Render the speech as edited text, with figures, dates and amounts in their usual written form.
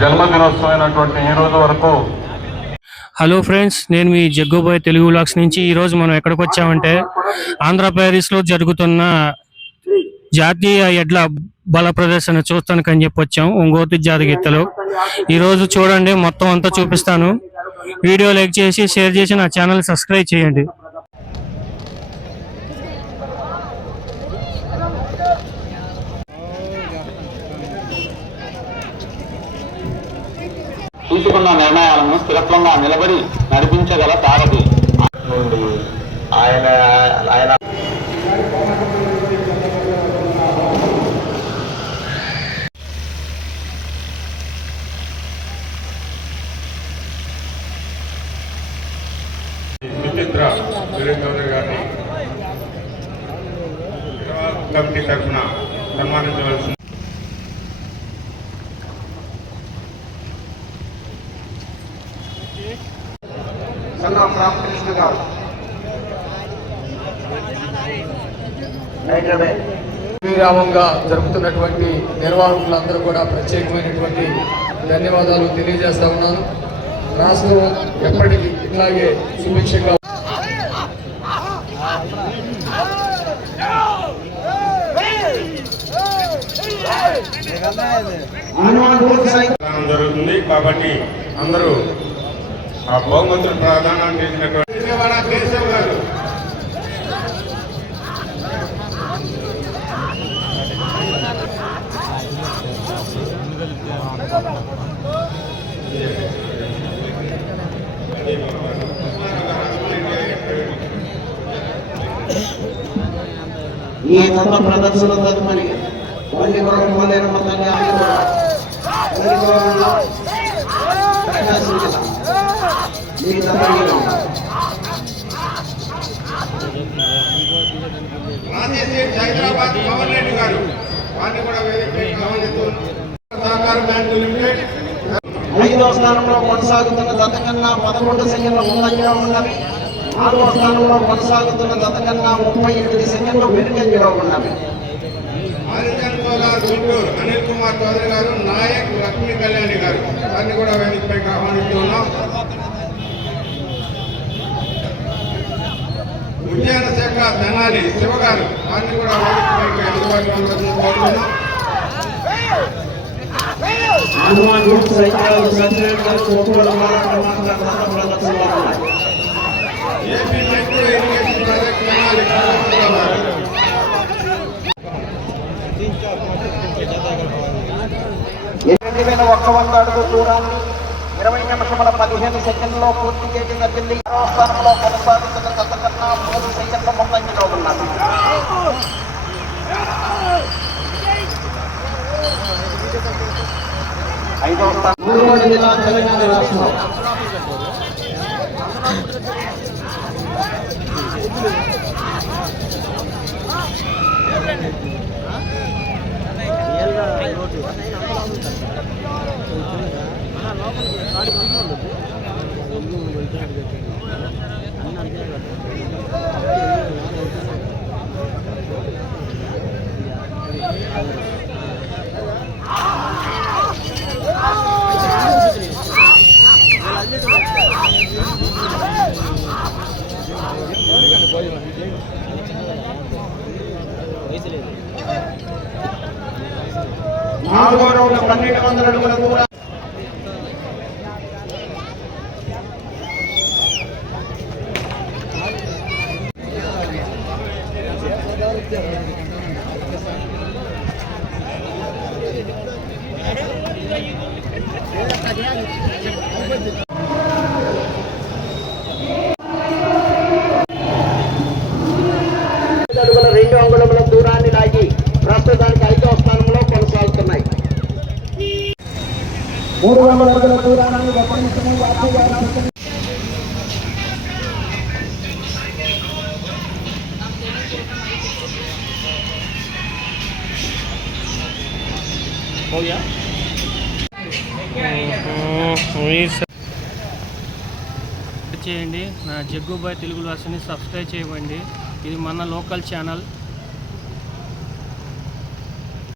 జన్మదినోత్సవమైనటువంటి ఈ రోజు వరకు. హలో ఫ్రెండ్స్, నేను మీ జగ్గుబాయ్ తెలుగు వ్లాగ్స్ నుంచి. ఈరోజు మనం ఎక్కడికి వచ్చామంటే ఆంధ్రప్రదేశ్లో జరుగుతున్న జాతీయ ఎడ్ల బల ప్రదర్శన చూస్తానికని చెప్పి వచ్చాం. ఒంగోలు జాతి గిత్తలు ఈరోజు చూడండి, మొత్తం అంతా చూపిస్తాను. వీడియో లైక్ చేసి షేర్ చేసి నా ఛానల్ సబ్స్క్రైబ్ చేయండి. తీసుకున్న నిర్ణయాలను స్థిరత్వంగా నిలబడి నడిపించగల సారథి నుండి ఆయన సుచిత్ర వీరేంద్ర గారిని కమిటీ తరఫున సన్మానించవలసింది. రామకృష్ణ గారు శ్రీరామంగా జరుపుతున్నటువంటి నిర్వాహకులందరూ కూడా ప్రత్యేకమైనటువంటి ధన్యవాదాలు తెలియజేస్తా ఉన్నాను. రాష్ట్రం ఎప్పటికీ ఇట్లాగే సుభిక్షంగా జరుగుతుంది కాబట్టి అందరూ ఆ బహుమతులు ప్రదానం చేసినటువంటి కేశవ్ గారు, ఈ తత్వ ప్రదర్శన తదుపరి వాటి కొరకు మొదలైన మొత్తంగా హైదరాబాద్ పవన్ రెడ్డి గారు వారిని కూడా సహకార బ్యాంకు లిమిటెడ్ 5వ స్థానంలో కొనసాగుతున్న దత్తకన్నా 11 సెకండ్ల ముందంజలో ఉన్నవి. 4వ స్థానంలో కొనసాగుతున్న దత్తకన్నా 38 సెకండ్లు వెనుకంజలో ఉన్నవి. గుంటూరు అనిల్ కుమార్ చౌదరి గారు, నాయక్ లక్ష్మీ కళ్యాణి గారు వారిని కూడా వేదికపైకి ఆహ్వానిస్తున్నాం. ఉద్యాన శాఖ తెనాలి శివ గారు వారిని కూడా వేదికపైకి అందుబాటులో కోరుతున్నాం. AP micro irrigation project Tenali అడుగు దూరాన్ని 20 నిమిషముల 15 సెకండ్లో పూర్తి చేసిన ఢిల్లీ 6వ స్థానంలో కొనసాగుతున్న దత్తకన్నా 3 సెకండ్ల ముందంజలో ఉన్నారు. 5వ స్థానం నల్గొండ జిల్లా, తెలంగాణ రాష్ట్రం. నాలుగో రౌండ్ 1200 అడుగుల దూరం. అడుగుల 2 అంగుళముల దూరాన్ని లాగి ప్రస్తుతానికి 5వ స్థానంలో కొనసాగుతున్నాయి. 300 అడుగుల దూరాన్ని చేయండి. నా జగ్గుబాయ్ తెలుగు వ్లాగ్స్ని సబ్స్క్రైబ్ చేయండి. ఇది మన లోకల్ ఛానల్.